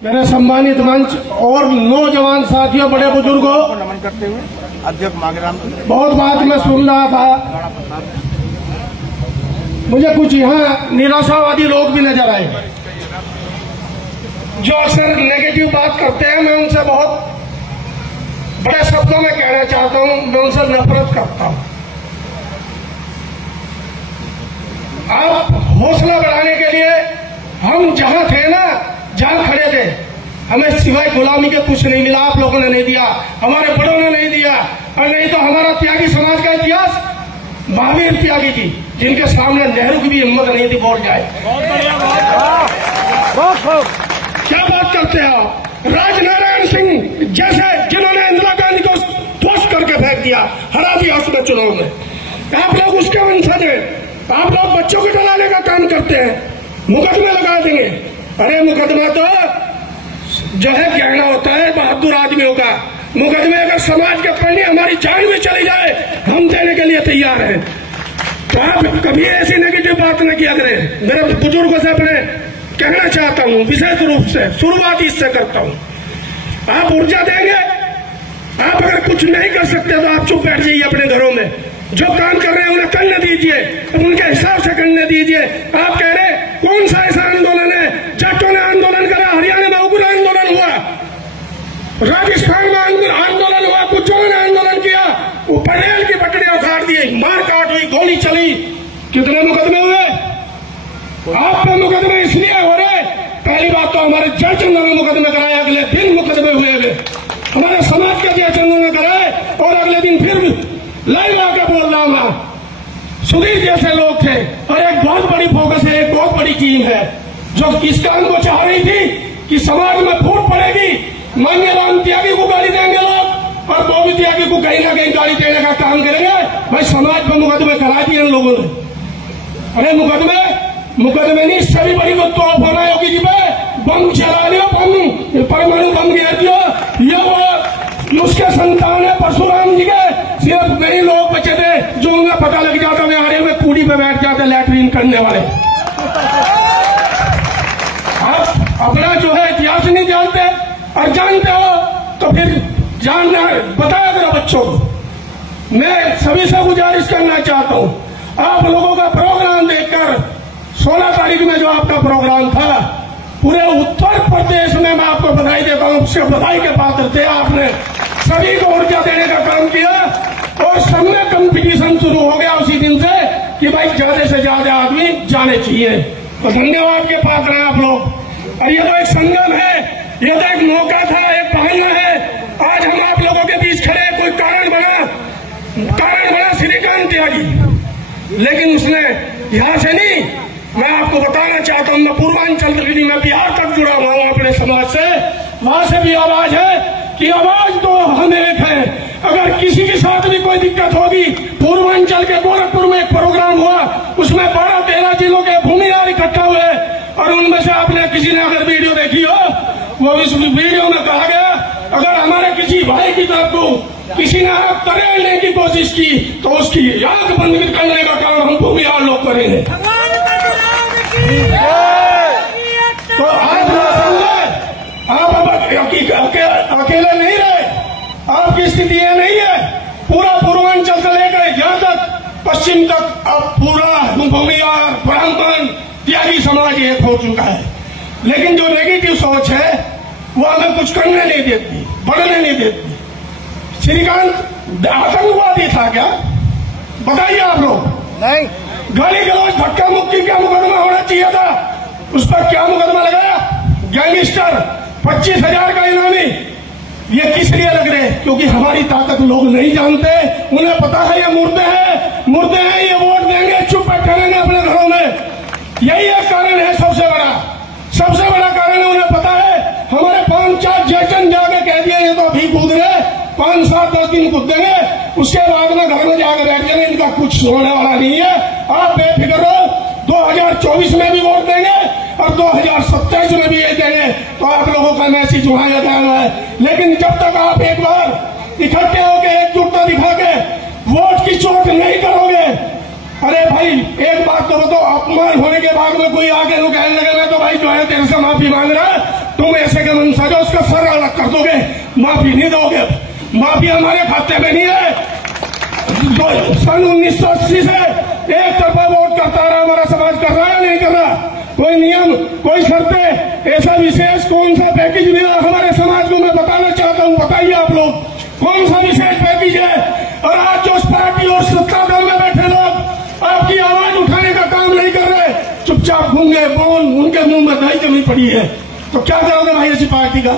मेरे सम्मानित मंच और नौजवान साथियों, बड़े बुजुर्गों को नमन करते हुए अध्यक्ष मांगेराम बहुत बात मैं सुन रहा था। मुझे कुछ यहाँ निराशावादी लोग भी नजर आए जो अक्सर नेगेटिव बात करते हैं। मैं उनसे बहुत बड़े शब्दों में कहना चाहता हूँ, मैं उनसे नफरत करता हूँ। आप हौसला बढ़ाने के लिए हम जहां थे ना, जहां खड़े थे, हमें सिवाय गुलामी के कुछ नहीं मिला। आप लोगों ने नहीं दिया, हमारे बड़ों ने नहीं दिया, और नहीं तो हमारा त्यागी समाज का इतिहास महावीर त्यागी थी, जिनके सामने नेहरू की भी हिम्मत नहीं थी बोल जाए। क्या बात करते हैं आप? राजनारायण सिंह जैसे जिन्होंने इंदिरा गांधी को ठोस करके फेंक दिया, हरा दिया उसमें चुनाव में, आप लोग उसके वंशज हैं। आप लोग बच्चों को डराने का काम करते हैं, मुकदमे लगा देंगे। अरे मुकदमा तो जो है कहना होता है बहादुर आदमियों का। मुकदमे अगर समाज के पढ़ने हमारी जान में चली जाए, हम देने के लिए तैयार हैं। तो आप कभी ऐसी नेगेटिव बात न किया करें। मेरे बुजुर्गों से अपने कहना चाहता हूं, विशेष रूप से शुरुआत इससे करता हूं। आप ऊर्जा देंगे, आप अगर कुछ नहीं कर सकते तो आप चुप बैठ जाइए अपने घरों में। जो काम कर रहे हैं उन्हें करने दीजिए, उनके हिसाब से करने दीजिए। आप कह रहे कौन सा ऐसा आंदोलन है? जाटों ने आंदोलन करा, हरियाणा में उग्र आंदोलन हुआ, राजस्थान में आंदोलन हुआ, कुछों ने आंदोलन किया, वो पटेल की पटड़ियां उखाड़ दी, मार काट हुई, गोली चली। कितने मुकदमे हुए? आप पे मुकदमे इसलिए हो रहे, पहली बात तो हमारे जयचंद्र ने मुकदमे कराए, अगले दिन मुकदमे हुए। हमारे समाज के जयचंद्र ने कराए और अगले दिन फिर लाइन आके बोल रहा हूं। सुधीर जैसे लोग थे, और एक बहुत बड़ी फोकस है, एक बहुत बड़ी टीम है जो इस काम को चाह रही थी कि समाज में फूट पड़ेगी, मांगेराम त्यागी को गाली देंगे लोग, और बॉबी त्यागी को कहीं ना कहीं गाली देने का काम करेंगे। भाई समाज पर मुकदमे करा दिए इन लोगों ने। अरे मुकदमे नहीं, सभी बड़ी तो तोहफा योगी जी पे बम चला लियो, बम परमाणु बम गिर दियो। ये वो उसके संतान है परशुराम जी के, सिर्फ कई लोग बचे थे जो उन्हें पता लग जाता वे हरे में कूड़ी पे बैठ जाते लैट्रिन करने वाले। आप अपना जो है इतिहास नहीं जानते, और जानते हो तो फिर जानना बताया करो बच्चों को। मैं सभी से गुजारिश करना चाहता हूं, आप लोगों का प्रोग्राम देखकर 16 तारीख में जो आपका प्रोग्राम था, पूरे उत्तर प्रदेश में मैं आपको बधाई देता हूं, उससे बधाई के पात्र थे। आपने सभी को ऊर्जा देने का काम किया और सब में कंपटीशन शुरू हो गया उसी दिन से कि भाई ज्यादा से ज्यादा आदमी जाने चाहिए। तो धन्यवाद के पात्र हैं आप लोग। और ये तो एक संगम है, ये तो एक मौका था, एक बहाना है। आज हम आप लोगों के बीच खड़े, कोई कारण बना श्रीकांत त्यागी, लेकिन उसने यहां से नहीं, मैं आपको बताना चाहता हूं, मैं पूर्वांचल में बिहार तक जुड़ा हुआ हूं अपने समाज से, वहां से भी आवाज है कि आवाज तो हम एक है। अगर किसी के साथ भी कोई दिक्कत होगी, पूर्वांचल के गोरखपुर में एक प्रोग्राम हुआ, उसमें 12-13 जिलों के भूमिहार इकट्ठा हुए, और उनमें से आपने किसी ने अगर वीडियो देखी हो, वो इस वीडियो में कहा गया अगर हमारे किसी भाई की तरफ को किसी ने आग तरेड़ने की कोशिश की तो उसकी आग बंद करने का काम हम भूमिहार लोग करेंगे। तो आज आप अब अकेले नहीं रहे, आपकी स्थिति ये नहीं है। पूरा पूर्वांचल से लेकर यहां तक पश्चिम तक अब पूरा भूमिहार ब्राह्मण त्यागी समाज एक हो चुका है। लेकिन जो नेगेटिव सोच है वो हमें कुछ करने नहीं देती, बढ़ने नहीं देती। श्रीकांत आतंकवादी था क्या? बताइए आप लोग। नहीं, गाली गलौज धक्का मुक्की का मुकदमा होना चाहिए था, उस पर क्या मुकदमा लगाया? गैंगस्टर 25,000 का इनामी। ये किस लिए लग रहे हैं? क्योंकि हमारी ताकत लोग नहीं जानते, उन्हें पता है ये मुर्दे हैं, ये वोट देंगे, चुप बैठे रहेंगे अपने घरों में। यही एक कारण है, सबसे बड़ा कारण है। उन्हें पता है हमारे 5-4 जयचंद जाके कह दिए ये तो अभी कूद रहे, 5-7-10 दिन कूदेंगे, उसके बाद में घर में जाकर बैठ जाएंगे, इनका कुछ होने वाला नहीं है। आप बेफिक्र रहो, 2024 में भी वोट देंगे और 2027 में भी ये देंगे। तो आप लोगों का मैसेज वहां जाना है। लेकिन जब तक आप एक बार इकट्ठे होकर एकजुटता दिखा के वोट की चोट नहीं करोगे, अरे भाई एक बात तो बताओ, अपमान होने के बाद में कोई आगे कहने लगे मैं तो भाई जो है तेरे से माफी मांग रहा है, तुम ऐसे के मंशा जो उसका सर अलग कर दोगे, माफी नहीं दोगे। माफी हमारे खाते में नहीं है। जो सन 1980 से एक तरफा वोट करता रहा हमारा समाज, कर रहा है नहीं कर रहा? कोई नियम, कोई शर्तें, ऐसा विशेष कौन सा पैकेज मिला हमारे समाज को? मैं बताना चाहता हूँ, बताइए आप लोग कौन सा विशेष पैकेज है? और आज जो पार्टी और सत्ता दल में बैठे लोग आपकी आवाज उठाने का काम नहीं कर रहे, चुपचाप घूंगे बोल, उनके मुंह में दही जमी पड़ी है। तो क्या करोगे भाई ऐसी पार्टी का?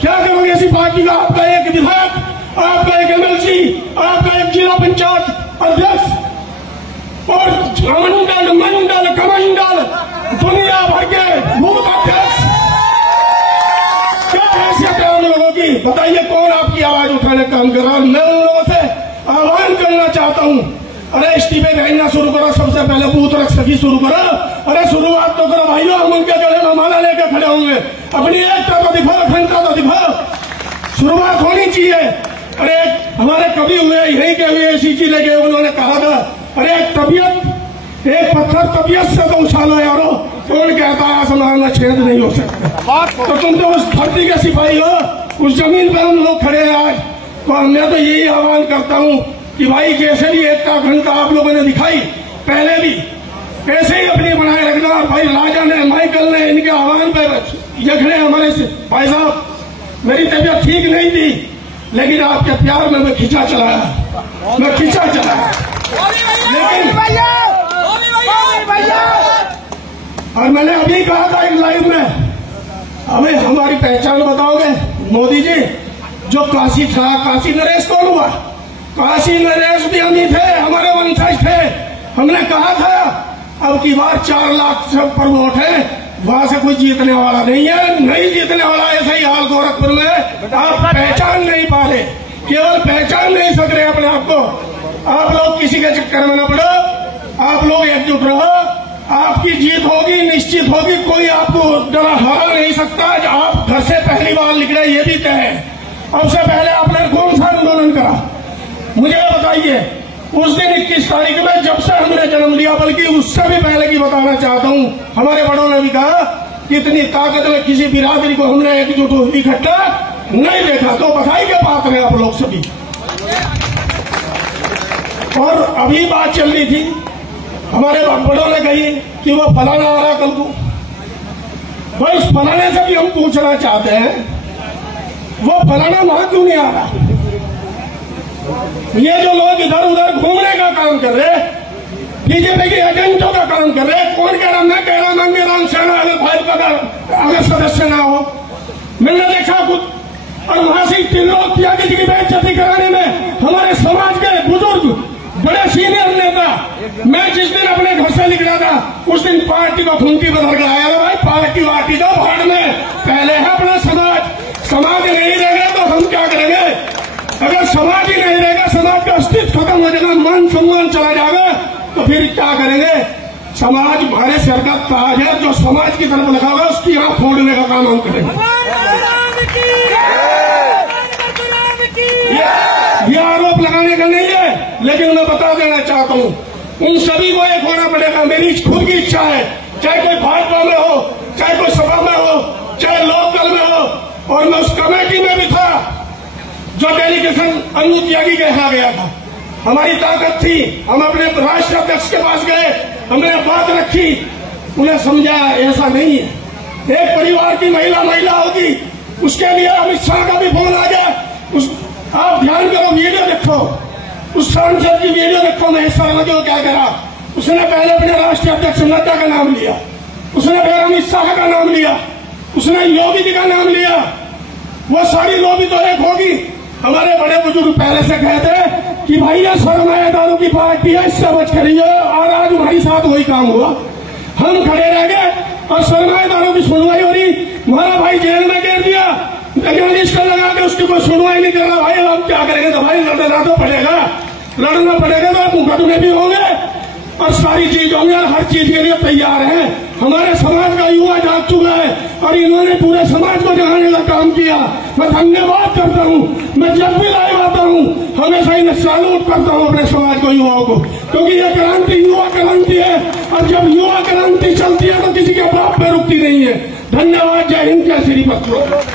क्या करोगे ऐसी पार्टी का? आपका एक विधायक, आपका एक एमएलसी, आपका एक जिला पंचायत अध्यक्ष और मंडल कमंडल दुनिया भर के बूथ अध्यक्ष, क्या हैसियत है उन लोगों की? बताइए कौन आपकी आवाज उठाने का काम कर रहा है? मैं उन लोगों से आह्वान करना चाहता हूं, अरे इस्तीफे रहना शुरू करो, सबसे पहले बूथ रख सकी शुरू करो। अरे शुरुआत तो करो भाइयों, हम उनके गले में माला लेकर खड़े होंगे। अपनी एकता तो दिखाओ, अखंडता तो दिखाओ, शुरुआत होनी चाहिए। अरे हमारे कवि हुए यहीं के हुए इसी चीज लेके, उन्होंने कहा था अरे एक पत्थर तबियत से तो उछालो यारो, कौन कहता है आसमान में छेद नहीं हो सकता? तो तुम तो उस धरती के सिपाही हो, उस जमीन पर हम लोग खड़े हैं आज। तो मैं तो यही आह्वान करता हूं कि भाई जैसे भी एकता अखंडता आप लोगों ने दिखाई पहले भी, ऐसे ही अपनी बनाए रखना। और भाई राजा ने, माइकल ने इनके आह्वान पर यखने हमारे से, भाई साहब मेरी तबीयत ठीक नहीं थी, लेकिन आपके प्यार में मैं खिंचा चलाया, मैं खिंचा चलाया। लेकिन और मैंने अभी कहा था एक लाइव में, हमें हमारी पहचान बताओगे मोदी जी? जो काशी था, काशी नरेश कौन हुआ? काशी नरेश भी हम ही थे, हमारे वंशज थे। हमने कहा था अब की बार 4 लाख सब पर वोट है, वहां से कोई जीतने वाला नहीं है, नहीं जीतने वाला। ऐसा ही हाल गोरखपुर में, आप पहचान नहीं पा रहे, केवल पहचान नहीं सक रहे अपने आप को। आप लोग किसी के चक्कर में न पड़ो, आप लोग एकजुट रहो, आपकी जीत होगी, निश्चित होगी, कोई आपको डरा हरा नहीं सकता। आप घर से पहली बार निकले ये भी तय है। अब से पहले आपने कौन सा आंदोलन करा मुझे बताइए? उस दिन 21 तारीख में जब से हमने जन्म लिया, बल्कि उससे भी पहले की बताना चाहता हूं, हमारे बड़ों ने भी कहा कि इतनी ताकत में किसी बिरादरी को हमने एकजुट इकट्ठा नहीं देखा। तो बधाई के पात्र हैं आप लोग सभी। और अभी बात चल रही थी, हमारे बड़ों ने कही कि वो फलाना आ रहा कल को। भाई इस फलाने से भी हम पूछना चाहते हैं, वो फलाना वहां क्यों नहीं आ रहा? ये जो लोग इधर उधर घूमने का काम कर रहे, बीजेपी के एजेंटों का काम कर रहे, कौन कह रहा? मैं कह रहा मंगे राम सेना अगर भाजपा का अगर सदस्य ना हो, मैंने देखा कुछ। और वहां से त्रिलोक त्यागी जी की बेइज्जती कराने में हमारे समाज के बुजुर्ग बड़े सीनियर नेता, मैं जिस दिन अपने घर से निकला था उस दिन पार्टी को खूंटी बदल कर आया। भाई पार्टी वार्टी जो भाड़ में, पहले है अपना समाज। समाज नहीं रहेगा तो हम क्या करेंगे? अगर समाज ही नहीं रहेगा, समाज का अस्तित्व खत्म हो जाएगा, मान सम्मान चला जाएगा, तो फिर क्या करेंगे? समाज हमारे सर का ताज है, जो समाज की तरफ लगा होगा उसकी आंख फोड़ने का काम हम करेंगे। ये आरोप लगाने का नहीं है, लेकिन मैं बता देना चाहता हूँ उन सभी को एक होना पड़ेगा। मेरी खुद की इच्छा है, चाहे कोई भाजपा में हो, चाहे कोई सपा में हो, चाहे लोकदल में हो। और मैं उस कमेटी में भी था जो डेलीगेशन अनु त्यागी के यहाँ गया था। हमारी ताकत थी, हम अपने राष्ट्रीय अध्यक्ष के पास गए, हमने बात रखी, उन्हें समझा ऐसा नहीं है। एक परिवार की महिला होगी, उसके लिए अमित शाह का भी फोन आ गया। आप ध्यान करो, वीडियो देखो, उस सांसद की वीडियो देखो। महेश शर्मा को क्या करा, उसने पहले अपने राष्ट्रीय अध्यक्ष नड्डा का नाम लिया, उसने फिर अमित शाह का नाम लिया, उसने योगी जी का नाम लिया। वो सारी लोभी तो एक होगी। हमारे बड़े बुजुर्ग पहले से कहते कि भाई ये सरमायादारों की पार्टी है, इससे बच करिए। और आज हमारे साथ वही काम हुआ, हम खड़े रह गए और सरमायादारों की सुनवाई हो रही। हमारा भाई जेल में गिर दिया, लिस्ट लगा के उसकी कोई सुनवाई नहीं कर रहा। भाई हम क्या करेंगे? तो भाई लड़ना तो पड़ेगा, लड़ना पड़ेगा, तो मुकदमे भी होंगे और सारी चीज होंगे, और हर चीज के लिए तैयार हैं। हमारे समाज का युवा जाग चुका है और इन्होंने पूरे समाज को जगाने का काम किया। मैं धन्यवाद करता हूँ। मैं जब भी लाइव आता हूँ हमेशा इन्हें सैल्यूट करता हूँ अपने समाज को, युवाओं को, क्योंकि ये क्रांति युवा क्रांति है। और जब युवा क्रांति चलती है तो किसी के बाप में रुकती नहीं है। धन्यवाद। जय हिंद, जय श्री बच्चों।